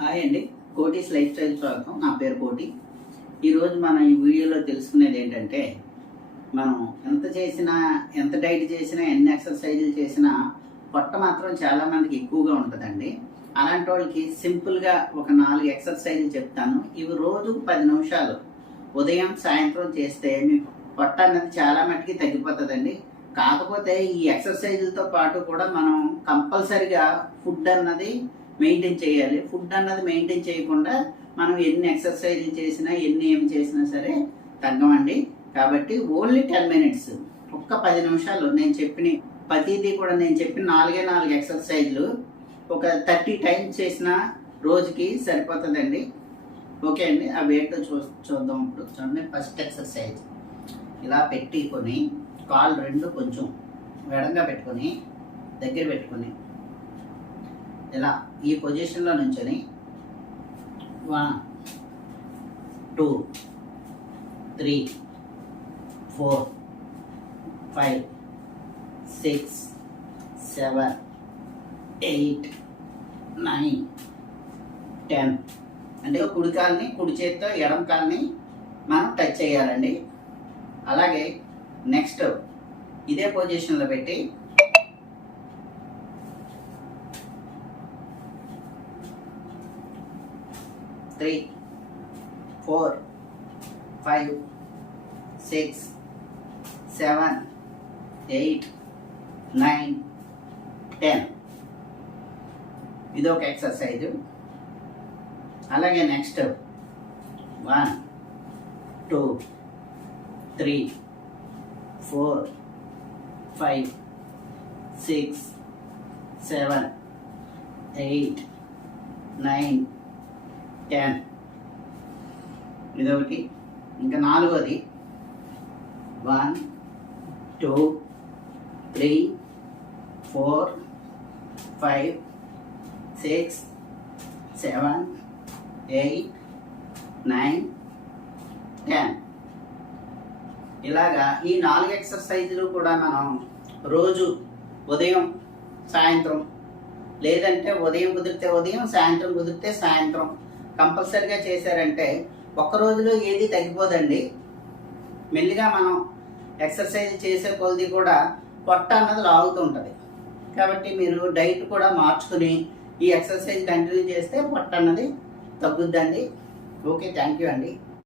Hi అండి కోటీస్ life style స్వాగతం. నా పేరు కోటి. ఈరోజు మనం ఈ వీడియోలో తెలుసుకునేది ఏంటంటే మనం ఎంత చేసినా ఎంత డైట్ చేసినా ఎన్ని ఎక్సర్సైజులు చేసినా పొట్ట మాత్రం చాలా మందికి ఎక్కువగా ఉంటుందండి. అలాంటి వాళ్ళకి సింపుల్గా ఒక నాలుగు ఎక్సర్సైజులు చెప్తాను. ఇవి రోజు పది నిమిషాలు. ఉదయం సాయంత్రం చేస్తే మీ పొట్ట అన్నది చాలా మట్టుకి తగ్గిపోతుందండి. కాకపోతే ఈ ఎక్సర్సైజులతో పాటు కూడా మనం కంపల్సరిగా ఫుడ్ అన్నది మెయింటైన్ చేయాలి. ఫుడ్ అన్నది మెయింటైన్ చేయకుండా మనం ఎన్ని ఎక్సర్సైజ్ చేసినా ఎన్ని ఏం చేసినా సరే తగ్గమండి. కాబట్టి ఓన్లీ టెన్ మినిట్స్ ఒక్క పది నిమిషాలు. నేను చెప్పిన ప్రతిదీ కూడా నేను చెప్పిన నాలుగే నాలుగు ఎక్సర్సైజులు ఒక థర్టీ టైమ్స్ చేసిన రోజుకి సరిపోతుందండి. ఓకే అండి. ఆ వేట్ చూ చూద్దాం ఇప్పుడు. చూడండి ఫస్ట్ ఎక్సర్సైజ్. ఇలా పెట్టుకొని కాళ్ళు రెండు కొంచెం వెడంగా పెట్టుకొని దగ్గర పెట్టుకొని ఇలా ఈ పొజిషన్లో నుంచొని one two three four five six seven eight nine ten అంటే కుడి కాల్ని కుడి చేతితో ఎడమ కాల్ని మనం టచ్ చేయాలండి. అలాగే నెక్స్ట్ ఇదే పొజిషన్లో పెట్టి three four five six seven eight nine ten. ఇది ఒక ఎక్సర్సైజు. అలాగే next one two three four five six seven eight nine ten ఇదొకటి. ఇంకా నాలుగోది. One two three four five six seven eight nine ten ఇలాగా ఈ నాలుగు ఎక్సర్సైజులు కూడా మనం రోజు ఉదయం సాయంత్రం లేదంటే ఉదయం కుదిరితే ఉదయం సాయంత్రం కుదిరితే సాయంత్రం కంపల్సరిగా చేశారంటే ఒక్క రోజులో ఏది తగ్గిపోదండి. మెల్లిగా మనం ఎక్సర్సైజ్ చేసే కొలది కూడా పొట్ట అన్నది లాగుతూ ఉంటుంది. కాబట్టి మీరు డైట్ కూడా మార్చుకుని ఈ ఎక్సర్సైజ్ కంటిన్యూ చేస్తే పొట్ట అన్నది తగ్గుద్దండి. ఓకే థ్యాంక్ యూ అండి.